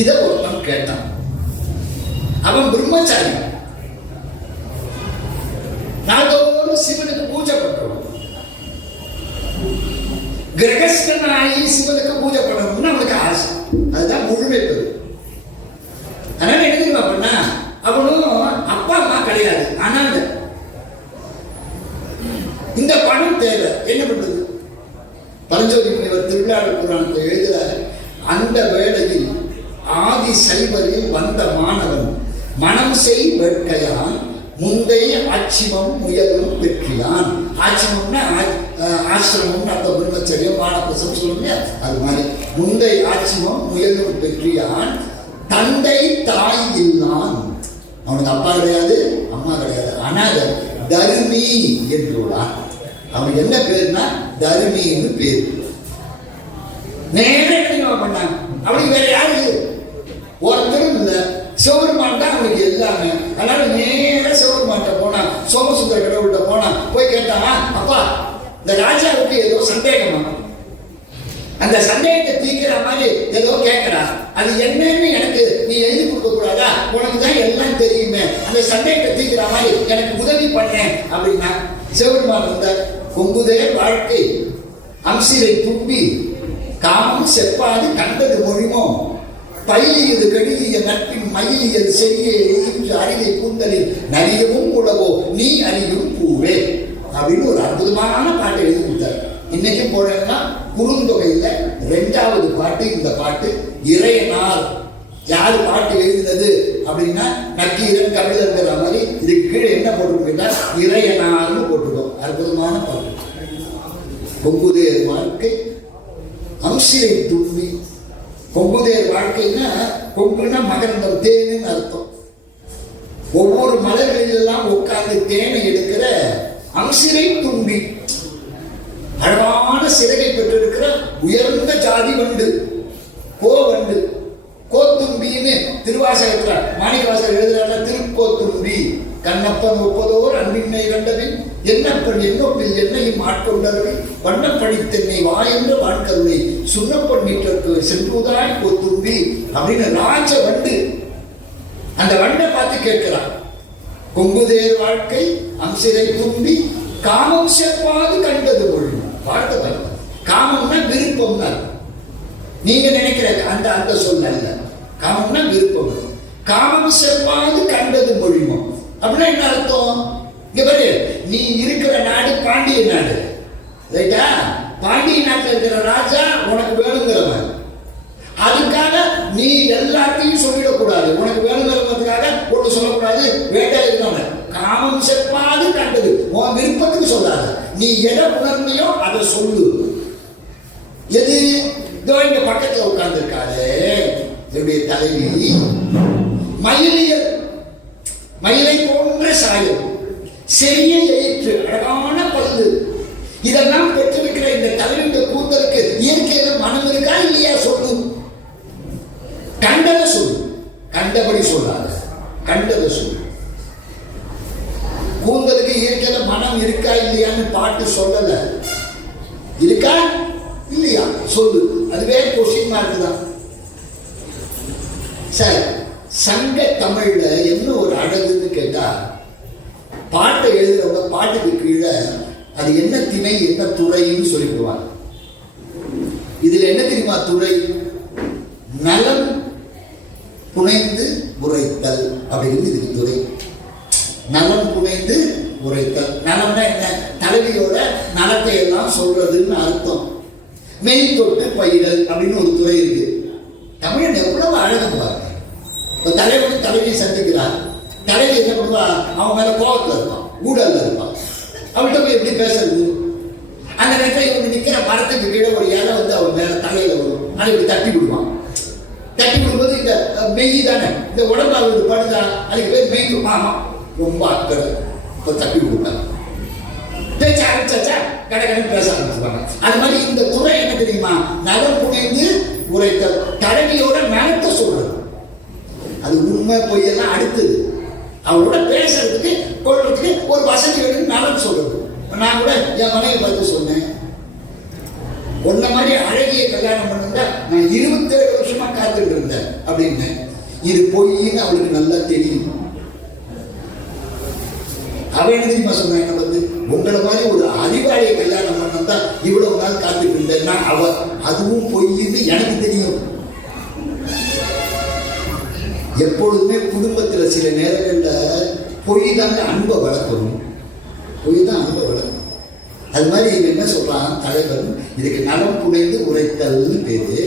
இத ஒருத்தன் கேட்டான். அவன் பிரம்மச்சாரி, நாள்தோறும் சிவனுக்கு பூஜை பண்றவன். கிரகஸ்தனாகி சிவனுக்கு பூஜை பண்ணணும்னு அவனுக்கு ஆசை. அதுதான் முழுமை பெறும். அதனால என்ன தெரியுமா பண்ணா, அவனும் அப்பா அம்மா கிடையாது, ஆனால் இந்த பணம் தேவை. என்ன பண்றது? பரஞ்சோதி முனிவர் திருவிழாடல் புராணத்தை எழுதுகிறார். அந்த வேளையில் ஆதி சைவரில் வந்த மாணவன் மனம் செய் வேட்கையான் முந்தைய ஆட்சிமம் முயலும் பெற்றியான். ஆட்சிமம்னா ஆசிரமம், அந்த பிரம்மச்சரியம், வானப்பிரசம் சொல்லுங்க. அது மாதிரி முந்தைய ஆட்சிமம் முயலும் பெற்றியான் தந்தை தாய் இல்லான். அவனுக்கு அப்பா கிடையாது, அம்மா கிடையாது, ஆனால் தர்மி என்றுள்ளான். அவன் என்ன பேருனா தர்மின்னு பேரு. நேரம் பண்ணாங்க. அவனுக்கு வேற யாரு ஒருத்தரும் இல்லை. சிவபெருமான் தான் அவனுக்கு எல்லாமே. அதனால நேர சிவபெருமான்கிட்ட போனான், சோமசுந்தர கடவுள்கிட்ட போனான். போய் கேட்டான், அப்பா இந்த ராஜாவுக்கு ஏதோ சந்தேகமா, அந்த சந்தேகத்தை தீர்க்கிற மாதிரி ஏதோ கேட்கிறா, அது என்னன்னு எனக்கு நீ எழுதி கொடுக்க கூடாதா? உனக்கு தான் எல்லாம் தெரியுமே, அந்த சந்தேகத்தை தீர்க்கிற மாதிரி எனக்கு உதவி பண்ணேன் அப்படின்னா சிவபெருமான் வந்தார். கொங்குதே வாழ்க்கை அம்சிரை துப்பி காமம் செப்பாது கண்டது மொழிமோ பயிலியது கெடுதிய நட்பின் மயிலியது செடியே என்று அறிவை கூந்தலில் நரியவும் உலகோ நீ அறியும் பூவே அப்படின்னு ஒரு அற்புதமான பாட்டை எழுதி கொடுத்தார். இன்னைக்கு போனேன்னா குறுந்தொகையில 2வது பாட்டு இந்த பாட்டு. இறையனார் யாரு பாட்டு எழுதினது அப்படின்னா நக்கீரன் கபிலர்ங்கிற மாதிரி இதுக்கு கீழே என்ன போட்டுருக்கா, இறையனார்னு போட்டுருக்கோம். அற்புதமான பாட்டு. கொங்குதேர் வாழ்க்கை அம்சிரை தும்பி. கொங்குதேர் வாழ்க்கைன்னா, கொங்குன்னா மகரந்தம், தேனுன்னு அர்த்தம். ஒவ்வொரு மலர்களிலெல்லாம் உட்கார்ந்து தேனை எடுக்கிற அம்சிரை தும்பி, அழகான சிறகை பெற்றிருக்கிற உயர்ந்த ஜாதி வண்டு, கோவண்டு. கோத்தும்பின்னு திருவாசகத்துல மாணிக்கவாசகர் எழுதுறாங்க. திருக்கோத்தும்பி கண்ணப்பன் ஒப்பதோர் அன்பின்னை கண்டபின் என்னப்பன் என்னொப்பில் என்னையும் ஆட்கொண்டவர்கள் வண்ணப்படித்தென்னை வா என்ற வாழ்க்கருளை சுண்ணப்பன் மீட்டருக்கு சென்றுதாய் கோத்தும்பி அப்படின்னு ராஜ வண்டு. அந்த வண்டை பார்த்து கேட்கிறான், கொங்குதேர் வாழ்க்கை அம்சிரை தும்பி காமம் செப்பாது கண்டது மொழி. வாழ்க்கை காமம்னா விருப்பம்னா நீங்க நினைக்கிற அந்த அந்த சொல் அல்ல. காமம்னா விருப்பம். காமம் செப்பாது கண்டது மொழிமோ அப்படின்னா என்ன அர்த்தம்? இங்க பாரு, நீ இருக்கிற நாடு பாண்டிய நாடு, ரைட்டா? பாண்டிய நாட்டில் இருக்கிற ராஜா உனக்கு வேணுங்கிறவன். அதுக்காக நீ எல்லாத்தையும் சொல்லிடக்கூடாது. உனக்கு வேணுங்கிறதுக்காக ஒன்று சொல்லக்கூடாது. வேண்டாம் இருக்கவன் காமம் செப்பாது கண்டது உன் விருப்பத்துக்கு சொல்லாத. நீ எதை உணர்ந்தியோ அதை சொல்லு. எது? இதோ இங்க பக்கத்துல உட்கார்ந்துருக்காரு என்னுடைய தலைவி. மயிலியல், மயிலை போன்ற சாயம், செறிய எயிற்று, அழகான பல்லு, இதெல்லாம் பெற்றிருக்கிற இந்த தலைவியுடைய கூந்தலுக்கு இயற்கையில மனம் இருக்கா இல்லையா? சொல்லு. கண்டதை சொல்லு, கண்டபடி சொல்லாத, கண்டதை சொல்லு. கூந்தலுக்கு இயற்கையில மனம் இருக்கா இல்லையான்னு பாட்டு சொல்லல. இருக்கா இல்லையா சொல்லு. அதுவே கொஸ்டின் மார்க் தான். சரி, சங்க தமிழ்ல என்ன ஒரு அழகுன்னு கேட்டா, பாட்டை எழுதுறவங்க பாட்டுக்கு கீழே அது என்ன திணை என்ன துறைன்னு சொல்லிடுவாங்க. இதுல என்ன தெரியுமா துறை? நலம் புனைந்து உரைத்தல் அப்படிங்கிறது இதுக்கு துறை. நலம் புனைந்து உரைத்தல். நலம்னா என்ன? தலைவியோட நலத்தை எல்லாம் சொல்றதுன்னு அர்த்தம். மெய் தொட்டு பயிரல் அப்படின்னு ஒரு துறை இருக்கு. தமிழன் எவ்வளவு அழகு பாருங்க. இப்போ தலைவன் தலைவியை சந்திக்கிறார். தலைவி என்ன பண்ணுவா? அவன் மேல கோபத்தில் இருப்பான், ஊழல்ல இருப்பான். அவள்கிட்ட போய் எப்படி பேசுறது? அந்த நேரத்தில் இவங்க நிற்கிற மரத்துக்கு கீழே ஒரு இலை வந்து அவன் மேல தலையில வரும். அதை இப்படி தட்டி விடுவான். தட்டி விடும்போது இந்த மெய் தானே, இந்த உடம்பு அவருக்கு படுதா, அதுக்கு பேர் மெய். ஆமா, ரொம்ப அக்கறை. இப்போ தட்டி விடுவாங்க. பேச்ச ஆரம்பிச்சாச்சா கடற்கரை பேச ஆரம்பிச்சுவாங்க. அது மாதிரி இந்த துறை என்ன தெரியுமா? நலம் புனைந்து உரைத்தல். தலைவியோட நலத்தை சொல்றது. அது உண்மை பொய்யெல்லாம் அடுத்தது. அவளோட பேசுறதுக்கு கொள்றதுக்கு ஒரு வசதி வேணும்னு நலம் சொல்றது. நான் கூட என் மனைவி பார்த்து சொன்னேன், உன்ன மாதிரி அழகிய கல்யாணம் பண்ணுங்க. நான் 27 வருஷமா காத்துட்டு இருந்தேன். கண்டேன் அப்படின்னு. இது பொய்ன்னு அவளுக்கு நல்லா தெரியும். அவன் என்ன தெரியுமா சொன்னான், என்ன வந்து உங்களை மாதிரி ஒரு அறிவாளியை கல்யாணம் பண்ணா இவ்வளவு நாள் காத்துட்டு இருந்தேன்னா அவ அதுவும் பொய்ன்னு எனக்கு தெரியும். எப்பொழுதுமே குடும்பத்துல சில நேரங்கள்ல பொய் தாங்க அன்பை வளர்க்கணும், பொய் தான் அன்பை வளர்க்கணும். அது மாதிரி இவன் என்ன சொல்றான் தலைவன், இதுக்கு நலம் புனைந்து உரைத்தல்னு பேரு.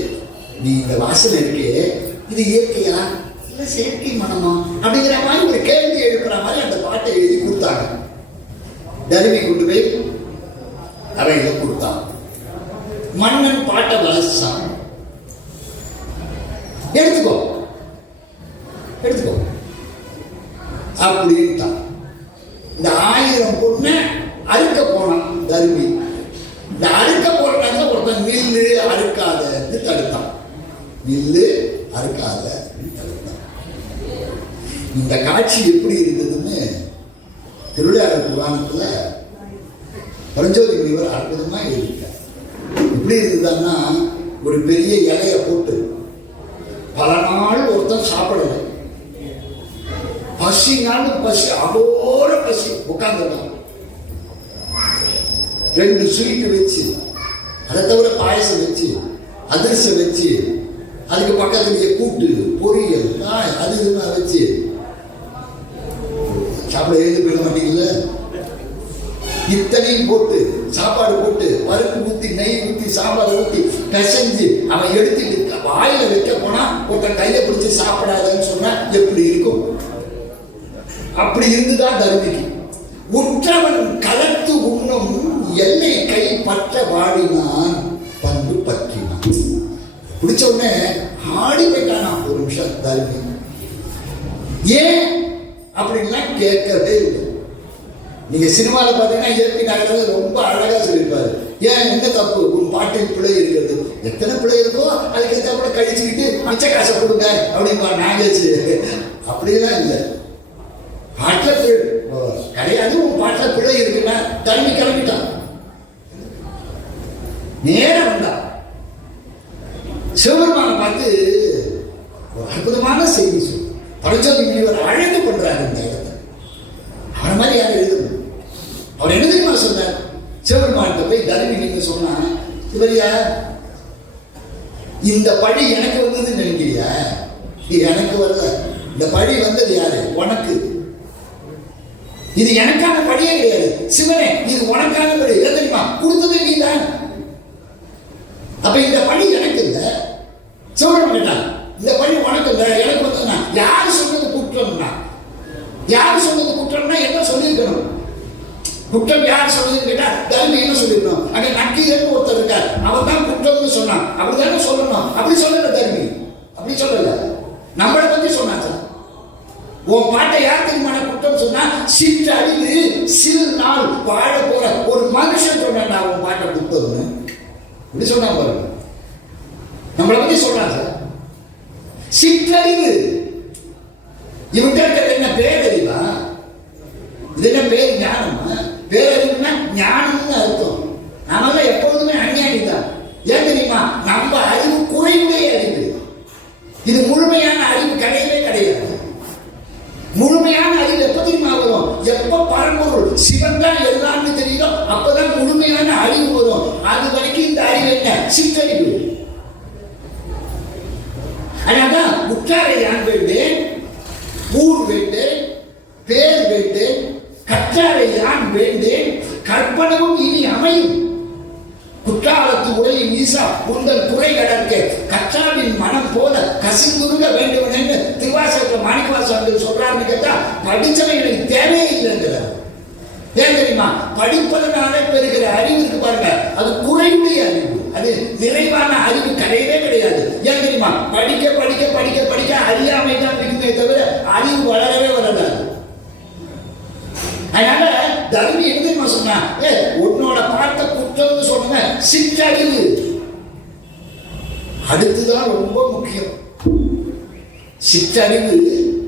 நீ இந்த வாசனை இருக்கே இது இயற்கையா இல்ல செயற்கை மனமா அப்படிங்கிற மாதிரி ஒரு கேள்வி எழுப்புற மாதிரி அந்த பாட்டை எழுதி கொடுத்தாங்க. தருமி கொண்டு போய் அவையில கொடுத்தான். மன்னன் பாட்டை வளர்ச்சான். எடுத்துக்கோ எடுத்துக்கோ அப்படின்ட்டான். இந்த 1000 பொண்ணை அறுக்க போனான் தருமி. இந்த அறுக்க போறாங்க ஒருத்தன் நில்லு அறுக்காதன்னு தடுத்தான். நில்லு அறுக்காத தடுத்தான். இந்த காட்சி எப்படி இருந்ததுன்னு திருவிளையாடல் புராணத்துல பரஞ்சோதி முனிவர் அற்புதமா எழுதிட்டார். எப்படி இருந்ததுன்னா, ஒரு பெரிய இலைய போட்டு பல நாள் ஒருத்தன் சாப்பிடல, பசினாலும் பசி அகோர பசி உட்கார்ந்துட்டான். 2 ஸ்வீட் வச்சு, அதை தவிர பாயசம் வச்சு, அதிரசம் வச்சு, அதுக்கு பக்கத்துலயே கூட்டு பொரியல் அது இதுமா வச்சு சாப்பிட எழுந்து போயிட மாட்டீங்கல்ல. இத்தனையும் போட்டு சாப்பாடு போட்டு பருப்பு ஊத்தி நெய் ஊத்தி சாம்பார் ஊத்தி பிசைஞ்சு அவன் எடுத்துட்டு வாயில வைக்க போனா ஒருத்தன் கையை பிடிச்சி சாப்பிடாதன்னு சொன்னா எப்படி இருக்கும்? அப்படி இருந்துதான் தருமிக்கு. உற்றவன் கலத்து உண்ணும் எல்லை கை பற்ற வாடினான் பண்பு பற்றினான். பிடிச்ச உடனே ஆடி போயிட்டானா ஒரு நிமிஷம் தருமி. ஏன் அப்படின்லாம் கேட்கவே இல்லை. நீங்க சினிமால பாத்தீங்கன்னா ஏபி நாகராஜன் ரொம்ப அழகா சொல்லியிருப்பாரு. ஏன் என்ன தப்பு, ஒரு பாட்டில் பிழை இருக்கிறது, எத்தனை பிழை இருக்கோ அதுக்கு ஏற்ற கூட கழிச்சுக்கிட்டு மிச்ச காசை கொடுங்க அப்படின்பா நாகேஜ். அப்படிலாம் இல்லை. பாட்டில் கிடையாது, உன் பாட்டில் பிழை இருக்குன்னா தண்ணி கிளம்பிட்டான். நேரம் வந்தான். சிவபெருமானை பார்த்து ஒரு அற்புதமான செய்தி சொல்லு. பரஞ்சோதி முனிவர் அழகு பண்றாரு இந்த இடத்தை. அவன் மாதிரி யாரும் எழுதணும். அவர் என்ன தெரியுமா சொன்னார்? சிவபெருமான்கிட்ட போய் தருமி நீங்க சொன்னா, இவரியா இந்த பழி எனக்கு வந்ததுன்னு நினைக்கிறியா? இது எனக்கு வரல. இந்த பழி வந்தது யாரு? உனக்கு. இது எனக்கான பழியே கிடையாது சிவனே, இது உனக்கான பழி. என்ன தெரியுமா? கொடுத்தது நீ தான். அப்ப இந்த பழி எனக்கு இல்ல. சிவபெருமான் கேட்டான், இந்த பழி உனக்கு இல்ல எனக்கு வந்ததுன்னா யாரு சொன்னது குற்றம்னா? யாரு சொன்னது குற்றம்னா என்ன சொல்லியிருக்கணும்? குற்றம் யார் சொல்லுதுன்னு கேட்டா தர்மி என்ன சொல்லிருக்கணும்? அங்க நக்கீரன் ஒருத்தர் இருக்கார், அவர் தான் குற்றம்னு சொன்னான். அப்படிதானே சொல்லணும். அப்படி சொல்லல தர்மி, அப்படி சொல்லல. நம்மளை பத்தி சொன்னாங்க. உன் பாட்டை யார் தெரியுமான குற்றம் சொன்னா, சிற்றறிவு சிறு நாள் வாழ போற ஒரு மனுஷன் சொன்னா உன் பாட்டை குற்றம்னு இப்படி சொன்னாங்க பாருங்க. நம்மளை பத்தி சொன்னாங்க. சிற்றறிவு. இவங்க என்ன பேரறிவா? இது என்ன பேர்? ஞானமா? பேரறிவுனா ஞானம்னு அர்த்தம். நாம எப்பொழுதுமே அஞ்ஞானி தான். ஏன் தெரியுமா? நம்ம அறிவு குறைவுடைய அறிவு. இது முழுமையான அறிவு கிடையவே கிடையாது. முழுமையான அறிவு எப்ப தெரியுமா வரும்? எப்ப பரம்பொருள் சிவன் தான் எல்லாம்னு தெரியுதோ அப்பதான் முழுமையான அறிவு வரும். அது வரைக்கும் இந்த அறிவு என்ன? சிற்றறிவு. அதனால்தான் உற்றாரை யான் வேண்டேன், ஊர் வேண்டேன், பேர் வேண்டேன், கற்றாரை யான் வேண்டேன், கற்பனவும் இனி அமையும். குற்றாலத்து உரையின் ஈசா உங்கள் குறை கடற்க கற்றாவின் மனம் போல கசிந்துருக வேண்டும் என்று திருவாசகத்துல மாணிக்கவாசகர் சொல்றாருன்னு கேட்டா படிச்சவங்களுக்கு தேவையே இல்லைங்கிறார். ஏன் தெரியுமா? படிப்பதனால பெறுகிற அறிவு இருக்கு பாருங்க, அது குறைவுடைய அறிவு. அது நிறைவான அறிவு கிடையவே கிடையாது. ஏன் தெரியுமா? படிக்க படிக்க படிக்க படிக்க அறியாமை தான் இருக்குமே தவிர அறிவு வளரவே வளராது. அதனால தர்மி என்ன தெரியுமா சொன்னா, உன்னோட பார்த்த குற்றம்னு சொன்ன சிற்றறிவு. அடுத்துதான் ரொம்ப முக்கியம் சிற்றறிவு.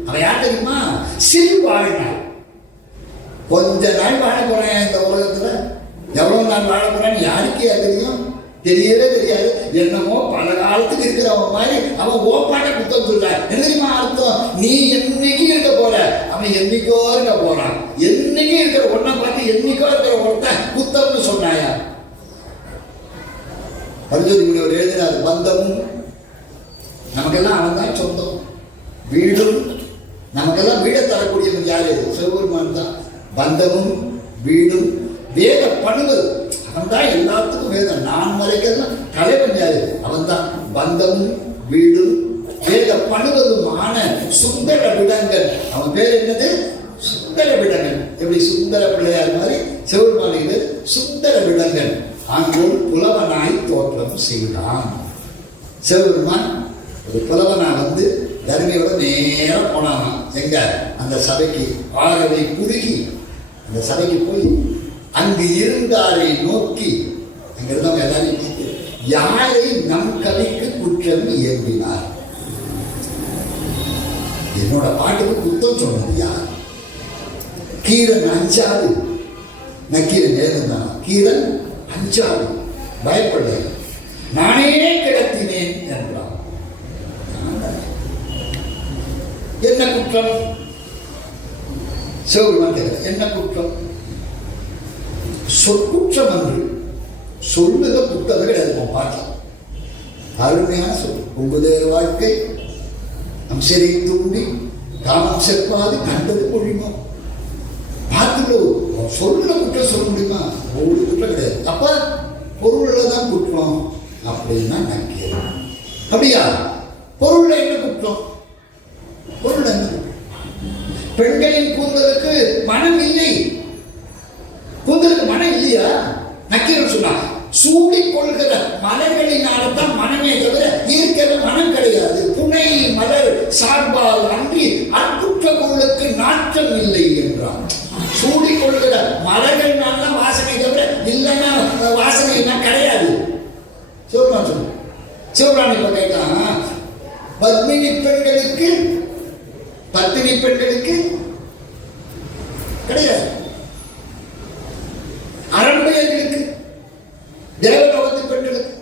அவன் யார் தெரியுமா? சிறு வாழ்நாள். கொஞ்ச நாள் வாழ போறேன் இந்த உலகத்துல, எவ்வளவு நாள் வாழ போறேன்னு யாருக்கே தெரியும்? தெரியவே தெரியாது. என்னமோ பல காலத்துக்கு இருக்கிறவன் மாதிரி அவன் ஓப்பாட்ட குத்தம் சொல்றான். என்ன தெரியுமா அர்த்தம்? நீ என்னைக்கு இருக்க போற, அவன் என்னைக்கோ இருக்க போறான். என்னைக்கு இருக்கிற ஒன்ன பார்த்து என்னைக்கோ இருக்கிற ஒருத்தன் குத்தம்னு சொன்னாயா? பரிசோதி ஒரு எழுதினார், பந்தமும் நமக்கெல்லாம் அவன் தான் சொந்தம், வீடும் நமக்கெல்லாம் வீடை தரக்கூடியவன் யாரு? சிவபெருமான் தான். பந்தமும் வீடும் வேத பணுவது அவன் தான். எல்லாத்துக்கும் வேதம் நான் வரைக்கும் தலைவன் யாரு? அவன் தான். பந்தமும் வீடும் வேத பணுவதுமான சுந்தர விடங்கன். அவன் பேர் என்னது? சுந்தர விடங்கன். எப்படி சுந்தர பிள்ளையார் மாதிரி சிவபெருமான் சுந்தர விடங்கன். ஆங்கோர் புலவனாய் தோற்றம் செய்தான். சிவபெருமான் ஒரு புலவனா வந்து தர்மியோட நேரம் போனான். எங்க? அந்த சபைக்கு. ஆரவை குறுகி அந்த சபைக்கு போய் அங்கு இருந்தாரை நோக்கி, அங்க இருந்தவங்க எல்லாரையும் கேட்டு, யாரை நம் கவிக்கு குற்றம் இயம்பினார்? என்னோட பாட்டுக்கு குத்தம் சொன்னது யார்? கீரன் அஞ்சாது. நக்கீரன் ஏதுதான். கீரன் அஞ்சாது, பயப்பட, நானே கிடத்தினேன் என்றான். என்ன குற்றம்? சிவபெருமான் என்ன குற்றம்? சொற்குற்றம் அன்று சொல்லுக குற்றமே கிடையாது. பார்க்கலாம், அருமையான சொல். உங்குதேர் வாழ்க்கை அம்சரை தூண்டி காமம் செப்பாது கண்டது பொழியுமா? பார்த்துக்கோ, சொல்ல குற்றம் சொல்ல முடியுமா? ஒரு குற்றம் கிடையாது. அப்ப பொருள்ல தான் குற்றம் அப்படின்னா நக்கீரன். அப்படியா? பொருள்ல என்ன குற்றம்? பொருள் என்ன? பெண்களின் கூந்தலுக்கு மனம் இல்லை. கூந்தலுக்கு மனம் இல்லையா? நக்கீரன் சொன்னா, சூடிக் கொள்கிற மலர்களினால்தான் மனமே தவிர இருக்கிற மனம் கிடையாது. புனை மலர் சார்பால் அன்றி அற்புற்ற பொருளுக்கு நாற்றம் இல்லை என்றான். சூடிக் கொள்கிற மலர்களினால்தான் வாசனை தவிர இல்லைன்னா வாசனை என்ன கிடையாது. சிவபெருமான் சொன்ன. சிவபெருமான் இப்ப கேட்டான், பத்மினி பெண்களுக்கு பத்தினி பெண்களுக்கு கிடையாது, அரண்மனைகளுக்கு தேவலோகத்து பெண்களுக்கு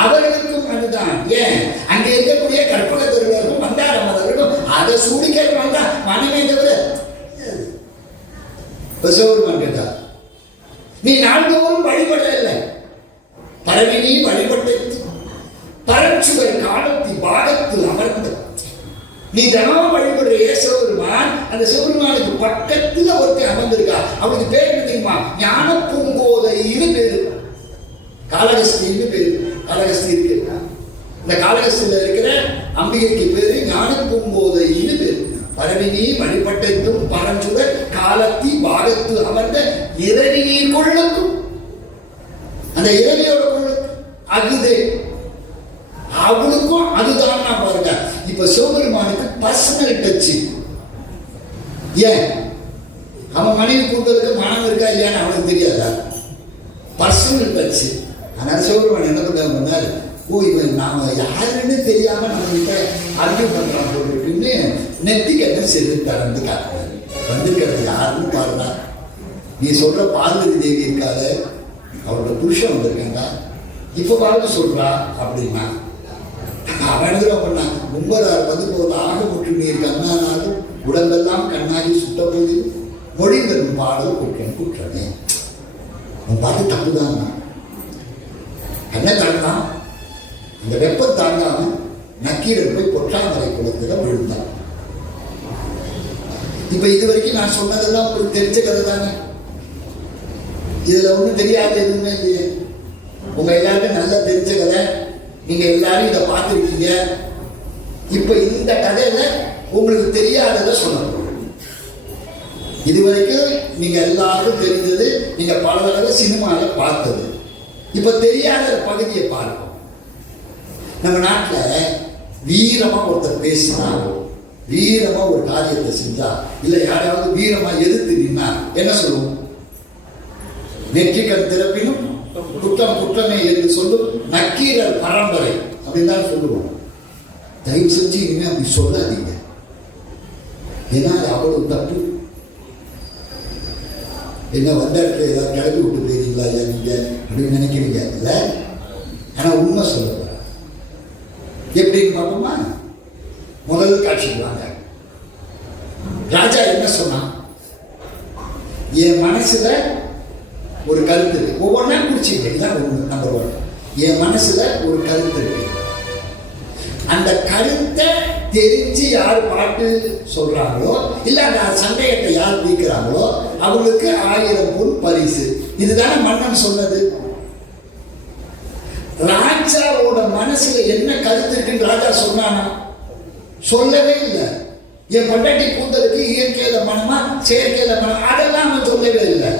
அவர்களுக்கும் அதுதான். ஏன்? அங்கே இருக்கக்கூடிய கற்பக திருடர்களும் மந்தார மலர்களும் அதை சூடிக்க வந்தா மனமே தவிர. சிவபெருமான் கேட்டா, நீ நாள்தோறும் வழிபட இல்லை, பரவி நீ வழிபட்டு பரச்சுவர் காலத்தி பாகத்து அமர்ந்த நீ தினமும் வழிபடுற சிவபெருமான். அந்த சிவபெருமானுக்கு பக்கத்துல ஒருத்தர் அமர்ந்திருக்கா. அவனுக்கு பேர் என்ன தெரியுமா? ஞான பூங்கோதைன்னு பேரு, காளகஸ்தின்னு பேரு. காளகஸ்தி இருக்கு, இந்த காளகஸ்தியில இருக்கிற அம்பிகைக்கு பேரு ஞான பூங்கோதைன்னு பேரு. பரவினி வழிபட்டும் பரஞ்சுவர் காலத்தி பாகத்து அமர்ந்த இரவி நீர் கொள்ளுக்கும், அந்த இரவியோட கொள்ளுக்கு அகுதே அவனுக்கும் அதுதான். நான் பாருங்க, இப்ப சிவபெருமானுக்கு பர்சனல் டச். ஏன்? அவன் மனைவி கூட்டத்துக்கு மனம் இருக்கா இல்லையான்னு அவனுக்கு தெரியாதா? Personal touch. அதனால சிவபெருமான் என்ன பண்ணாரு, ஓ இவன் நாம யாருன்னு தெரியாம நம்ம கிட்ட அறிவு பண்றான் சொல்லிட்டுன்னு நெத்திக்கட்ட செல்லு திறந்து காட்டுறாரு. வந்திருக்கிறது யாருன்னு பாருடா, நீ சொல்ற பார்வதி தேவி இருக்காத, அவரோட புருஷன் வந்திருக்கா, இப்ப பார்த்து சொல்றா அப்படின்னா அவன் பண்ணான். கும்பரார் பதிப்போது ஆக முற்று நீர் கண்ணானாலும் உடம்பெல்லாம் கண்ணாகி சுட்ட போது மொழி தரும் பாடல் குற்றம் குற்றமே. உன் பாட்டு தப்புதான். கண்ணை தாண்டான், அந்த வெப்பம் தாண்டாம நக்கீரன் போய் பொற்றாமரை குளத்துல விழுந்தான். இப்ப இது வரைக்கும் நான் சொன்னதெல்லாம் உங்களுக்கு தெரிஞ்ச கதை தானே. இதுல ஒண்ணும் தெரியாத எதுவுமே இல்லையே. உங்க எல்லாருக்கும் நல்லா தெரிஞ்ச கதை. நீங்க எல்லாரும் இதை பார்த்துருக்கீங்க. இப்ப இந்த கதையில உங்களுக்கு தெரியாததை சொல்லணும். இதுவரைக்கும் நீங்க எல்லாருக்கும் தெரிஞ்சது, நீங்க பல தடவை சினிமால பார்த்தது. இப்ப தெரியாத பகுதியை பாருங்க. நம்ம நாட்டுல வீரமா ஒருத்தர் பேசினா, வீரமா ஒரு காரியத்தை செஞ்சா, இல்ல யாராவது வீரமா எதிர்த்து நின்னா என்ன சொல்லுவோம்? நெற்றிக்கண் திறப்பினும் குற்றம் குற்றமே என்று சொல்லும் நக்கீரர் பரம்பரை அப்படின்னு தான் சொல்லுவோம். தயவு செஞ்சு இனிமே அப்படி சொல்லாதீங்க. ஏன்னா அவ்வளவு தப்பு. என்ன வந்த இடத்துல ஏதாவது கிளப்பி விட்டு போயிருக்கீங்களா ஐயா நீங்க அப்படின்னு நினைக்கிறீங்க இல்ல? ஆனா உண்மை சொல்ல போறார். எப்படின்னு பார்ப்போமா? முதல் காட்சிக்கு வாங்க. ராஜா என்ன சொன்னான்? என் மனசுல ஒரு கருத்து இருக்கு. ஒவ்வொன்றா குறிச்சிக்கிட்டீங்களா? ஒன்று நம்பர் 1. என் மனசுல ஒரு கருத்து இருக்கு. அந்த கருத்தை தெரிஞ்சு யார் பாட்டு சொல்றாங்களோ இல்ல அந்த சந்தேகத்தை யார் தீர்க்கிறாங்களோ அவங்களுக்கு 1000 பொன் பரிசு. இதுதானே மன்னன் சொன்னது. ராஜாவோட மனசுல என்ன கருத்து இருக்குன்னு ராஜா சொன்னானா? சொல்லவே இல்லை. என் பொண்டாட்டி கூந்தலுக்கு இயற்கையில மனமா செயற்கையில மனம் அதெல்லாம் அவன் சொல்லவே இல்லை.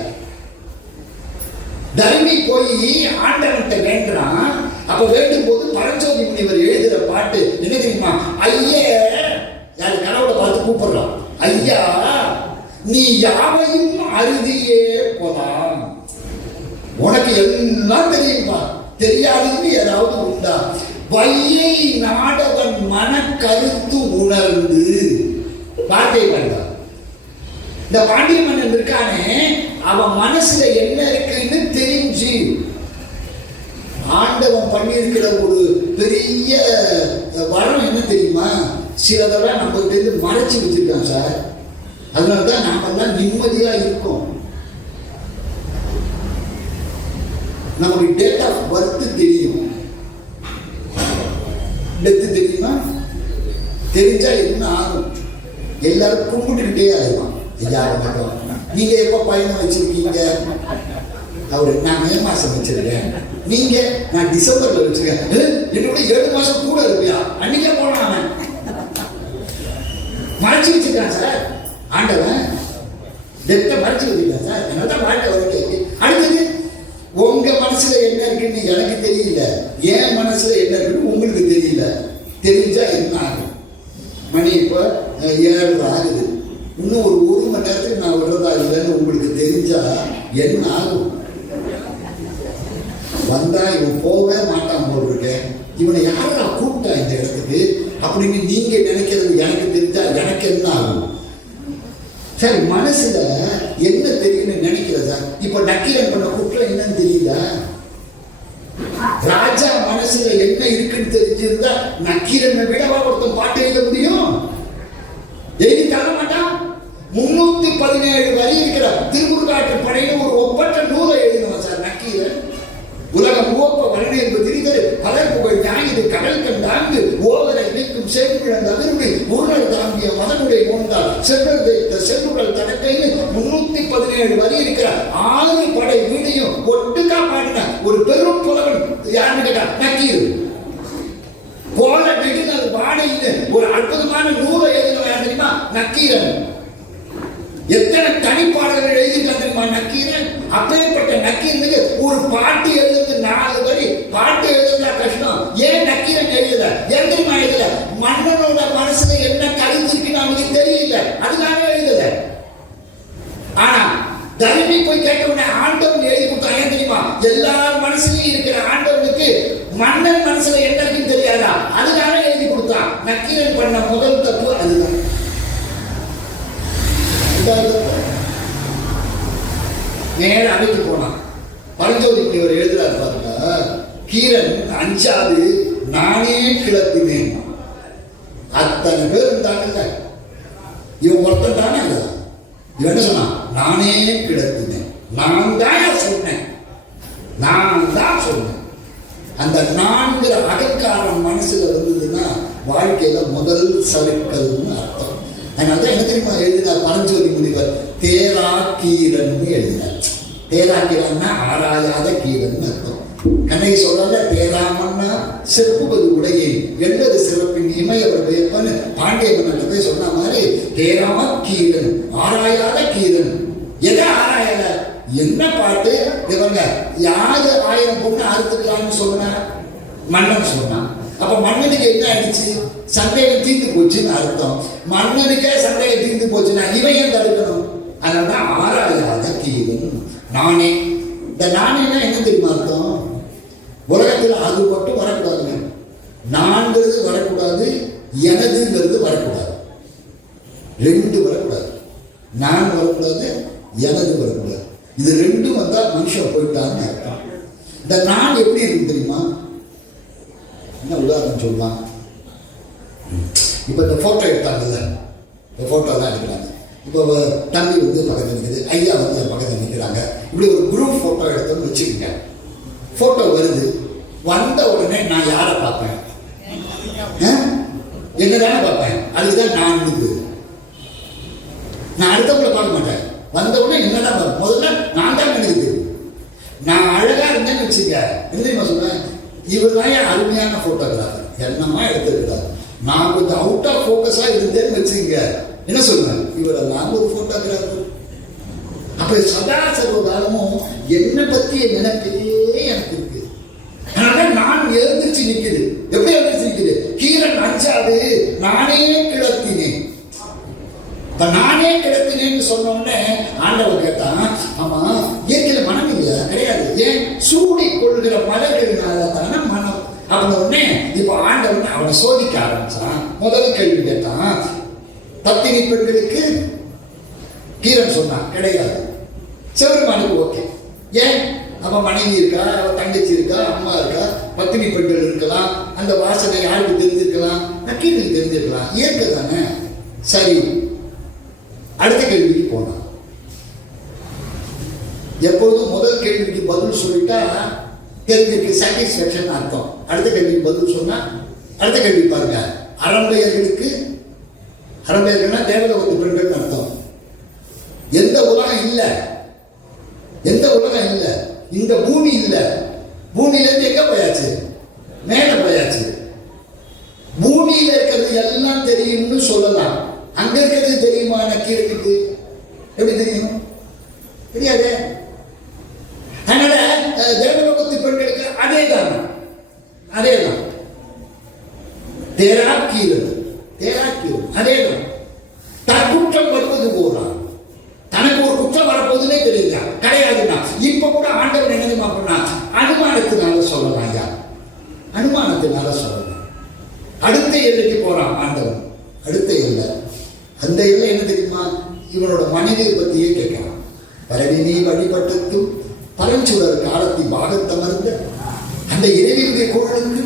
தர்மி போய் ஆண்டவன்கிட்ட வேண்டான். அப்ப வேண்டும் போது பரஞ்சோதி முனிவர் எழுதுற பாட்டு என்ன தெரியுமா? ஐயா, யாரு கனவுல பார்த்து கூப்பிடுறான். ஐயா, நீ யாவையும் அறுதியே போலாம். உனக்கு எல்லாம் தெரியுமா? தெரியாதுன்னு ஏதாவது உண்டா? வையை நாடவன் மன கருத்து உணர்ந்து வார்த்தை வேண்டாம். இந்த பாண்டிய மன்னன் இருக்கானே, அவன் மனசுல என்ன இருக்குன்னு தெரிஞ்சு ஆண்டவன் பண்ணியிருக்கிற ஒரு பெரிய வரம் என்ன தெரியுமா? சிலதெல்லாம் நம்ம கிட்ட மறைச்சு வச்சிருக்கான் சார். அதனாலதான் நாமெல்லாம் நிம்மதியா இருக்கோம். நமக்கு டேட் ஆஃப் பர்த் தெரியும், டெத்து தெரியுமா? தெரிஞ்சா என்ன ஆகும்? எல்லாரும் கும்பிட்டுக்கிட்டே ஆயிடுவான். ஐயா வணக்கம், நீங்க எப்ப பயணம் வச்சிருக்கீங்க? அவரு நான் மே மாசம் வச்சிருக்கேன். நீங்க நான் டிசம்பர்ல வச்சிருக்கேன். என்னோட 7 மாசம் கூட இருப்பியா? அன்னைக்கே போனான். அவன் மறைச்சு வச்சிருக்கான் சார். ஆண்டவன் டெத்தை மறைச்சு வச்சிருக்கான் சார். என்னதான் வாழ்க்கை வரைக்கும். அடுத்தது, உங்க மனசுல என்ன இருக்குன்னு எனக்கு தெரியல, என் மனசுல என்ன இருக்குன்னு உங்களுக்கு தெரியல. தெரிஞ்சா என்ன ஆகும்? மணி இப்ப 7 ஆகுது. இன்னும் ஒரு 1 மணி நேரத்துக்கு நான் விடுறதா இல்லைன்னு உங்களுக்கு தெரிஞ்சா என்ன ஆகும்? வந்தா இவன் போகவே மாட்டான் போல் இருக்கேன், இவனை யாரா கூப்பிட்டா இந்த இடத்துக்கு அப்படின்னு நீங்க நினைக்கிறது எனக்கு தெரிஞ்சா எனக்கு என்ன ஆகும்? சரி, மனசுல என்ன தெரியும்னு நினைக்கிறதா? இப்ப நக்கீரன் பண்ண குற்றம் என்னன்னு தெரியல. ராஜா மனசுல என்ன இருக்குன்னு தெரிஞ்சிருந்தா நக்கீரனை விடவா ஒருத்தன் பாட்டு எழுத முடியும்? எழுதி தர மாட்டான். 317 வரி இருக்கிற திருமுருகாற்று படையில ஒரு ஒப்பற்ற நூலை எழுதினவன் சார் நக்கீரன். உலகம் உவப்ப வரவேற்பு திரிதரு பலர் புகழ் ஞாயிறு கடல் கண்டாங்கு ஓவரை இணைக்கும் செல்விழந்த அதிர்வு உருளல் தாங்கிய மதனுடைய மூந்தால் செல்வல் வைத்த செல்வங்கள் தனக்கையில் 317 வரி இருக்கிற 6 படை வீடையும் ஒட்டுக்கா பாடின ஒரு பெரும் புலவன் யாருன்னு கேட்டா நக்கீரு. போல நெடுநல் வாடையில ஒரு அற்புதமான நூலை எழுதினவன் யார் தெரியுமா? நக்கீரன். எத்தனை தனிப்பாடல்கள் எழுதியிருக்கான் தெரியுமா நக்கீரன்? அப்பேற்பட்ட நக்கீரனுக்கு ஒரு பாட்டு எழுதுறது 4 வரி. பாட்டு எழுதுறதா கஷ்டம். ஏன் நக்கீரன் எழுதல? ஏன் தெரியுமா எழுதல? மன்னனோட மனசுல என்ன கருத்து இருக்குன்னு அவனுக்கு தெரியல, அதுக்காக எழுதல. ஆனா தர்மி போய் கேட்ட உடனே ஆண்டவன் எழுதி கொடுத்தான். ஏன் தெரியுமா? எல்லார் மனசுலயும் இருக்கிற ஆண்டவனுக்கு மன்னன் மனசுல என்ன இருக்குன்னு தெரியாதா, அதுக்காக எழுதி கொடுத்தான். நக்கீரன் பண்ண முதல் தப்பு அதுதான். நேர அவைக்கு போனான். பரஞ்சோதி முனிவர் எழுதுறாரு பாருங்க. கீரன் அஞ்சாது நானே கிளப்பினேன். அத்தனை பேர் இருந்தாங்கல்ல, இவன் ஒருத்தன் தானே இல்ல. இவன் என்ன சொன்னான்? நானே கிளப்பினேன். நான் தான் சொன்னேன், நான் தான் சொன்னேன். அந்த நான்கிற அகங்காரம் மனசுல வந்ததுன்னா வாழ்க்கையில முதல் சறுக்கல்னு அர்த்தம். அதனால என்ன தெரியுமா எழுதினார் பரஞ்சோதி முனிவர்? தேராக்கீரன் எழுதினார். தேராக்கீரன்னா ஆராயாத கீரன் அர்த்தம். கண்ணகி சொல்லல, தேராமன்னா செப்புவது உடையே என்பது சிறப்பின் இமையவர் பெயர்ப்பன்னு பாண்டிய மன்னன் போய் சொன்ன மாதிரி தேராக்கீரன் ஆராயாத கீரன். எதை ஆராயல? என்ன பாட்டு? இவங்க யாரு 1000 பொண்ணு அறுத்துக்கலாம்னு சொன்ன? மன்னன் சொன்னான். அப்ப மன்னனுக்கு என்ன ஆயிடுச்சு? சந்தேகம் தீர்ந்து போச்சுன்னு அர்த்தம். மன்னனுக்கே சந்தேகம் தீர்ந்து போச்சுன்னா இவன் ஏன் தடுக்கணும்? அதனால ஆராயாத கீரன் நானே. இந்த நானேன்னா என்ன தெரியுமா அர்த்தம்? உலகத்தில் அது மட்டும் வரக்கூடாதுங்க. நான்கிறது வரக்கூடாது, எனதுங்கிறது வரக்கூடாது. 2 வரக்கூடாது. நான் வரக்கூடாது, எனது வரக்கூடாது. இது 2 வந்தா மனுஷன் போயிட்டான்னு அர்த்தம். இந்த நான் எப்படி இருக்கு தெரியுமா? என்ன உதாரணம் சொல்லலாம்? இப்போ இந்த ஃபோட்டோ எடுத்தாங்கல்ல, இந்த ஃபோட்டோ தான் எடுக்கிறாங்க. இப்போ தம்பி வந்து பக்கத்தில் நிற்குது, ஐயா வந்து பக்கத்தில் நிற்கிறாங்க. இப்படி ஒரு குரூப் ஃபோட்டோ எடுத்தோம்னு வச்சுக்கோங்க. ஃபோட்டோ வருது, வந்த உடனே நான் யாரை பார்ப்பேன்? என்னதானே பார்ப்பேன். அதுக்குதான் நான் இருக்குது. நான் அடுத்தவங்களை பார்க்க மாட்டேன். வந்த உடனே என்னதான் பார்ப்பேன். முதல்ல நான் தான் இருக்குது. நான் அழகா இருந்தேன்னு வச்சுக்க, என்ன தெரியுமா சொல்றேன்? இவர் தான் என் அருமையான போட்டோகிராஃபர், என்னமா எடுத்துருக்கிறார். நான் கொஞ்சம் அவுட் ஆஃப் ஃபோக்கஸா இருந்தேன்னு வச்சுக்க, என்ன சொல்லுவேன்? இவரெல்லாம் ஒரு போட்டோகிராஃபர். அப்ப சதா சர்வ காலமும் என்னை பற்றிய நினைப்பே எனக்கு இருக்கு. அதனால நான் எழுந்திருச்சு நிற்குது. எப்படி எழுந்திருச்சு நிற்குது? கீரன் அஞ்சாது, நானே கிளத்தினேன். நானே கிடத்தினேன்னு சொன்ன உடனே ஆண்டவர் கேட்டான், ஆமா இயற்கையில மனம் இல்ல கிடையாது, ஏன் சூடி கொள்கிற மலர்களால தானே மனம். அப்படின்ன உடனே இப்ப ஆண்டவன் அவனை சோதிக்க ஆரம்பிச்சான். முதல் கேள்வி கேட்டான், பத்தினி பெண்களுக்கு கீரன் சொன்னான் கிடையாது. சிவருமானுக்கு ஓகே. ஏன்? அவன் மனைவி இருக்கா, அவன் தங்கச்சி இருக்கா, அம்மா இருக்கா, பத்தினி பெண்கள் இருக்கலாம், அந்த வாசனை யாருக்கு தெரிஞ்சிருக்கலாம், நக்கீருக்கு தெரிஞ்சிருக்கலாம், இயற்கை தானே. சரி, அடுத்த கேள்விக்கு போனான். எப்போதும் முதல் கேள்விக்கு பதில் சொல்லிட்டா கேள்விக்கு சாட்டிஸ்பேக்ஷன் அர்த்தம். அடுத்த கேள்விக்கு பதில் சொன்னா, அடுத்த கேள்வி பாருங்க, அரம்பையர்களுக்கு, அரம்பையர்கள்னா தேவலோகத்து பெண்கள் அர்த்தம். எந்த உலகம் இல்லை, எந்த உலகம் இல்லை, இந்த பூமி இல்லை. பூமியிலேருந்து எங்க போயாச்சு? மேல போயாச்சு. பூமியில இருக்கிறது எல்லாம் தெரியும்னு சொல்லலாம். அங்க இருக்கிறது தெரியுமா? நக்கீரனுக்கு எப்படி தெரியும்? தெரியாது. அதனால தேவலோகத்து பெண்களுக்கு அதேதான், அதேதான். தேராக்கீரன், தேராக்கீரன் அதேதான். தற்குற்றம் வருவது போறான். தனக்கு ஒரு குற்றம் வரப்போகுதுன்னே தெரியுதா? கிடையாதுன்னா இப்ப கூட ஆண்டவர் என்ன பண்ணா, அனுமானத்தினால சொல்லலாம். ஐயா, அனுமானத்தினால சொல்லலாம். அடுத்த எல்லைக்கு போறான் ஆண்டவன். அடுத்த எல்லை, அந்த எல்லை என்ன தெரியுமா? இவனோட மனைவியை பற்றியே கேட்கிறான். பரவினி வழிபட்டத்தும் பரஞ்சுடர் காலத்தி பாகத்தமர்ந்த அந்த இறைவனுடைய குரலுக்கு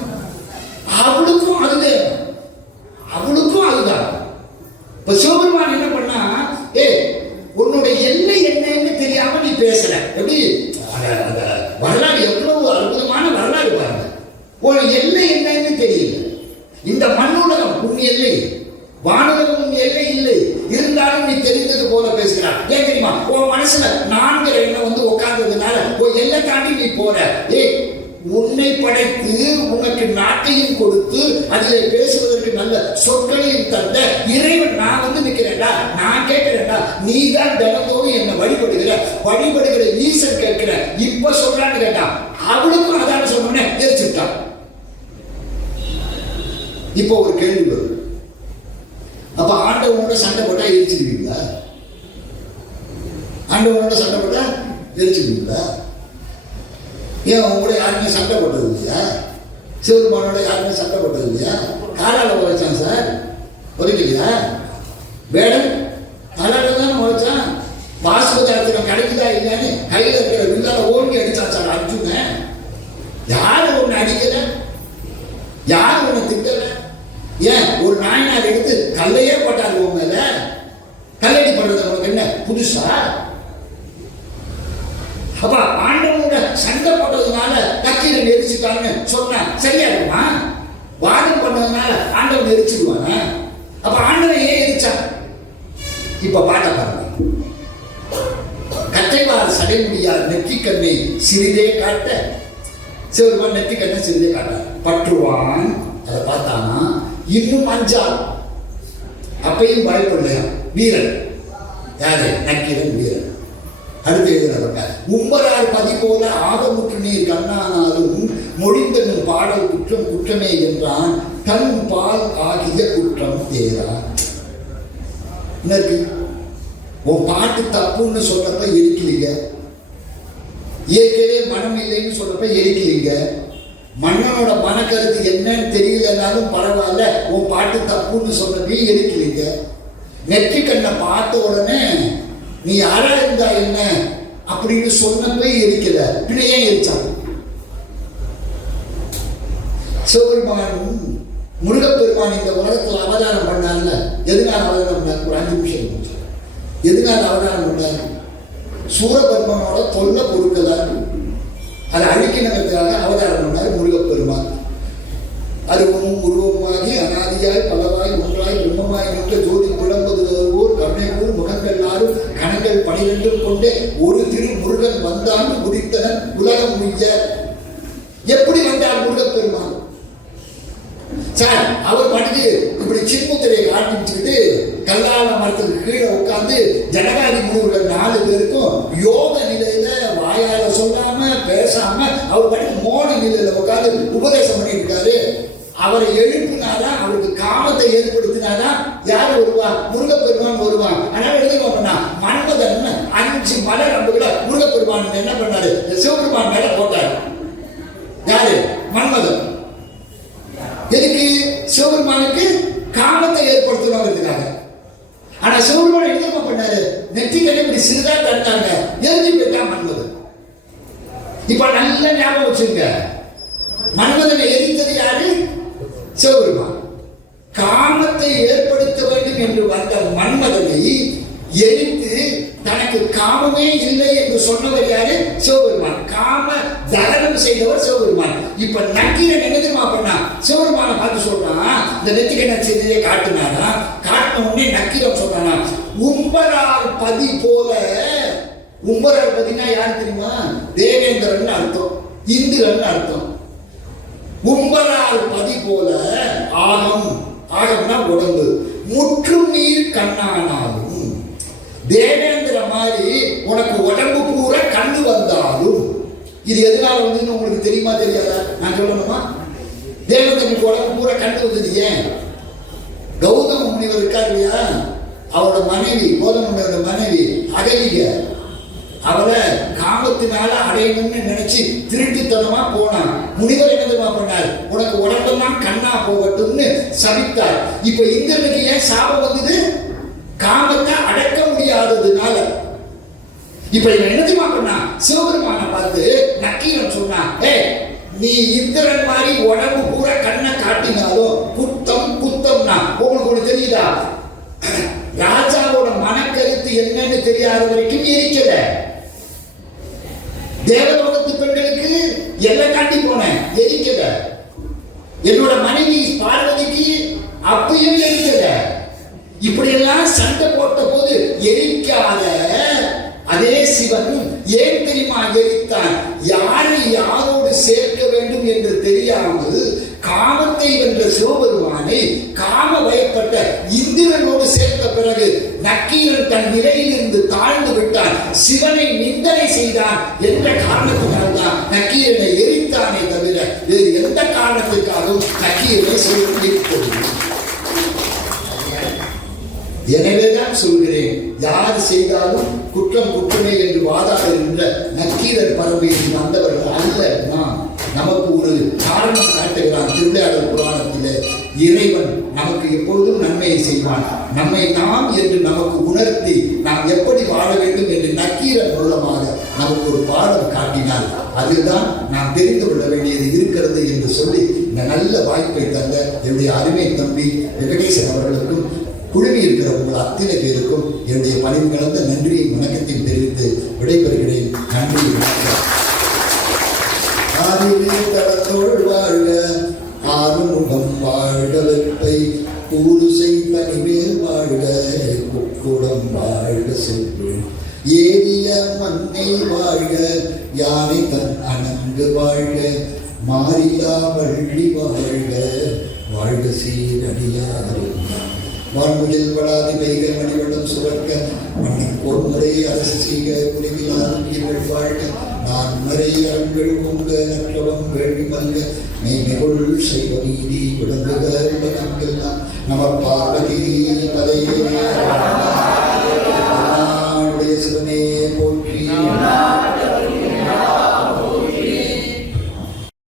அவளுக்கும் அதுதான், அவளுக்கும் அதுதான். இப்ப சிவபெருமான் என்ன பண்ணா, உன்னுடைய எல்லை என்னன்னு தெரியாம நீ பேசல. எப்படி வரலாறு, எவ்வளவு அற்புதமான வரலாறு பாருங்க. ஒரு எல்லை என்னன்னு தெரியல. இந்த மண்ணுலகம் உன் எல்லை, வானுலகம் உன் எல்லை இல்லை. இருந்தாலும் நீ தெரிந்தது போல பேசுகிறார். ஏன் தெரியுமா? உன் மனசுல நான்கிற எண்ணம் வந்து உட்கார்ந்ததுனால உன் எல்லை தாண்டி நீ போற. உன்னை படைத்து உனக்கு நாட்டையும் கொடுத்து அதில் பேசுவதற்கு நல்ல சொற்களையும் தந்த இறைவன் நான் வந்து நிற்கிறேன்டா, நான் கேட்கிறேன்டா, நீ தான் தினத்தோடு என்னை வழிபடுகிற ஈசன் கேட்கிற. இப்ப சொல்றான்னு கேட்டா அவளுக்கும் அதான சொன்னோன்னே எரிச்சுட்டான். இப்போ ஒரு கேள்வி வரும், அப்ப ஆண்டவனோட சண்டை போட்டா எரிச்சுக்குவீங்களா? ஆண்டவனோட சண்டை போட்டா எரிச்சுக்குவீங்களா? ஏன் உங்களோட யாருமே சண்டை போட்டது இல்லையா? சிவபெருமானோட யாருமே சண்டை போட்டது இல்லையா? காலால உழைச்சான் சார், உரைக்கலையா? வேடன் காலால தான் உழைச்சான். வாசுபதாரத்தில் கிடைக்குதா இல்லையான்னு கையில் இருக்கிற வில்லால ஓங்கி அடிச்சான் சார் அர்ஜுன. யாரு ஒண்ணு அடிக்கல, யாரு ஒண்ணு திட்டல. ஏன் ஒரு நாயனார் எடுத்து கல்லையே போட்டாரு உன் மேல. கல்லடி பண்றது உனக்கு என்ன புதுசா? அப்ப ஆண்டவனோட சண்டை போட்டதுனால நக்கீரன் எரிச்சுட்டான்னு சொன்னா சரியா இருக்குமா? வாதம் பண்ணதுனால ஆண்டவன் எரிச்சுடுவானா? அப்ப ஆண்டவன் ஏன் எரிச்சான்? இப்ப பாட்ட பாருங்க. கட்டைவார் சடைமுடியார் நெற்றி கண்ணை சிறிதே காட்ட, சிவருமான் நெற்றி கண்ணை சிறிதே காட்ட பற்றுவான். அதை பார்த்தானா இன்னும் அஞ்சால், அப்பையும் பயப்படலையா வீரன். யாரு? நக்கீரன் வீரன். அடுத்து எழுதுறவங்க, மும்பரார் பதி போல ஆகமுற்று நீர் கண்ணானாலும் மொழிந்தனும் பாடல் குற்றம் குற்றமே என்றான், தன் பால் ஆகிய குற்றம் தேரா. என்ன உன் பாட்டு தப்புன்னு சொல்றப்ப எரிக்கலீங்க, இயற்கையே மனம் இல்லைன்னு சொல்றப்ப எரிக்கலீங்க. மன்னனோட மனக்கருத்து என்னன்னு தெரியலனாலும் பரவாயில்ல, உன் பாட்டு தப்புன்னு சொன்னப்ப எரிக்கலீங்க. நெற்றி கண்ணை பார்த்த உடனே நீ யாரா இருந்தா என்ன அப்படின்னு சொன்னப்ப எரிக்கல, பின்ன ஏன் எரிச்சான்? சிவபெருமான் முருகப்பெருமான் இந்த உலகத்தில் அவதாரம் பண்ணார்ல, எதுனால அவதாரம் பண்ணார்? ஒரு 5 நிமிஷம் இருந்துச்சு. எதுனால அவதாரம் பண்ணார்? சூரபத்மனோட தொல்லை பொருட்களால் அதை அழிக்கணுங்கிறதுக்காக அவதாரம் பண்ணார் முருகப்பெருமான். அருவமும் உருவமாகி அனாதியாய் பலவாய் ஒன்றாய் பிரம்மமாய் நின்ற ஜோதி குழம்பது ஓர் கருணைகூர் முகங்கள் 6 கணங்கள் 12 கொண்டே ஒரு திரு முருகன் வந்தான் உதித்தனன் உலகம் உய்ய. எப்படி வந்தார் முருகப்பெருமான்? சார், அவர் பாட்டுக்கு இப்படி சின்முத்திரையை காட்டிச்சுக்கிட்டு கல்லால மரத்துக்கு கீழே உட்கார்ந்து ஜனகாதி முனிவர்கள் 4 பேருக்கும் யோக நிலையில வாயால சொல்லாம பேசாம அவர் பாட்டுக்கு மோன நிலையில உட்கார்ந்து உபதேசம் பண்ணிட்டு இருக்காரு. அவரை எழுப்பினாதான், அவருக்கு காமத்தை ஏற்படுத்தினாதான் யார் வருவா? முருகப்பெருமான் வருவான். அதனால எழுதுவோம்னா மன்மதன் 5 மலர் அம்புகளை முருகப்பெருமான் என்ன பண்ணாரு? சிவபெருமான் மேல போட்டாரு. யாரு? மன்மதன். எதுக்கு? சிவபெருமானுக்கு காமத்தை ஏற்படுத்தணுங்கிறதுக்காக. ஆனா சிவபெருமான் என்ன பண்ணாரு? நெற்றிக்கண்ணை இப்படி சிறிதா தட்டாங்க, எரிஞ்சு போயிட்டா மன்மதன். இப்ப நல்ல ஞாபகம் வச்சுங்க, மன்மதனை எரித்தது யாரு? சிவபெருமான். காமத்தை ஏற்படுத்த வேண்டும் என்று வந்த மன்மதனை எரித்து தனக்கு காமமே இல்லை என்று சொன்னவர் யாரு? சிவபெருமான். காம தகனம் செய்தவர் சிவபெருமான். இப்ப நக்கீரன் என்ன தெரியுமா பண்ணா? சிவபெருமானை பார்த்து சொல்றான், இந்த நெத்திக்கண்ணை செய்தியை காட்டினாரா? காட்டின உடனே நக்கீரன் சொல்றானா, உம்பரார் பதி போல. உம்பரார் பதினா யாரு தெரியுமா? தேவேந்திரன் அர்த்தம், இந்திரன் அர்த்தம். உம்பரார் பதி போல ஆகம், ஆகம்னா உடம்பு, முற்றும் நீர் கண்ணானாலும். தேவேந்திர மாதிரி உனக்கு உடம்பு பூரா கண்ணு வந்தாலும். இது எதனால வந்து உங்களுக்கு தெரியுமா தெரியாதா? நான் சொல்லணுமா? தேவேந்திரனுக்கு உடம்பு பூரா கண்ணு வந்தது ஏன்? கௌதம முனிவர் இருக்கார் இல்லையா, அவரோட மனைவி, கௌதம முனிவரோட மனைவி அகலிக, அவரை காமத்தினால அடையணும்னு நினைச்சு திருட்டுத்தனமா போனான். முனிவர் என்ன தெரியுமா பண்ணார்? உனக்கு உடம்பெல்லாம் கண்ணா போகட்டும்னு சபித்தார். இப்ப இந்திரனுக்கு ஏன் சாபம் வந்தது? காமத்தை அடக்க முடியாததுனால. இப்ப இவன் என்ன தெரியுமா பண்ணா? சிவபெருமானை பார்த்து நக்கீரன் சொன்னா, நீ இந்திரன் மாதிரி உடம்பு பூரா கண்ணை காட்டினாலும் குத்தம் குத்தம்னா உங்களுக்கு ஒண்ணு தெரியுதா? ராஜாவோட மனக்கருத்து என்னன்னு தெரியாத வரைக்கும் எரிக்கல. தேவலோகத்து பெண்களுக்கு எல்லாம் காட்டி போனேன், எரிக்கல. என்னோட மனைவி பார்வதிக்கு அப்பயும் எரிக்கல. இப்படியெல்லாம் சண்டை போட்ட போது எரிக்காத அதே சிவன் ஏன் தெரியுமா எரித்தான்? யாரை யாரோடு சேர்க்க வேண்டும் என்று தெரியாமல் காமத்தை வென்ற சிவபெருமானை காம பயப்பட்ட இந்திரனோடு சேர்த்த பிறகு நக்கீரன் தன் நிலையில் இருந்து தாழ்ந்து விட்டான், சிவனை நிந்தனை செய்தான் என்ற காரணத்தினால் தான் நக்கீரனை எரித்தானே தவிர வேறு எந்த காரணத்திற்காகவும் நக்கீரனை செய்ய. எனவேதான் சொல்கிறேன், யார் செய்தாலும் குற்றம் குற்றமே என்று வாதாடுகின்ற நக்கீரர் பரம்பரையில் வந்தவர்கள் அல்ல நாம். நமக்கு ஒரு காரணம் காட்டுகிறான் திருவிளையாடல் புராணத்திலே. இறைவன் நமக்கு எப்பொழுதும் நன்மையை செய்வான். நம்மை நாம் என்று நமக்கு உணர்த்தி நாம் எப்படி வாழ வேண்டும் என்று நக்கீரன் மூலமாக நமக்கு ஒரு பாடம் காட்டினார். அதுதான் நாம் தெரிந்து கொள்ள வேண்டியது இருக்கிறது என்று சொல்லி இந்த நல்ல வாய்ப்பை தந்த என்னுடைய அருமை தம்பி வெங்கடேசன் அவர்களுக்கும் குழுமி இருக்கிற உங்கள் அத்தனை பேருக்கும் என்னுடைய பணிவு கலந்த நன்றியை வணக்கத்தையும் தெரிவித்து விடைபெறுகிறேன். நன்றி, வணக்கம். தடத்தோடு வாழ்க ஆறுமுகம் வாழ்க வெப்பை கூறுசை பணிவேல் வாழ்க குக்குடம் வாழ்க சென்று ஏறிய மண்ணை வாழ்க யானை தன் அணங்கு வாழ்க மாரியா வள்ளி வாழ்க வாழ்க சீரடியாறு வான்முகில் வளாதி வைக மணிவட்டம் சுரக்க மண்ணின் பொன்முறை அரசு செய்க குடிவிலால் வாழ்க நான் மறை அரண்கள் பொங்க நற்றவம் வேள்வி மல்க மெய்மைகொள் செய்வ நீதி விளங்குக உலகெல்லாம் நம பார்வதி பதையே.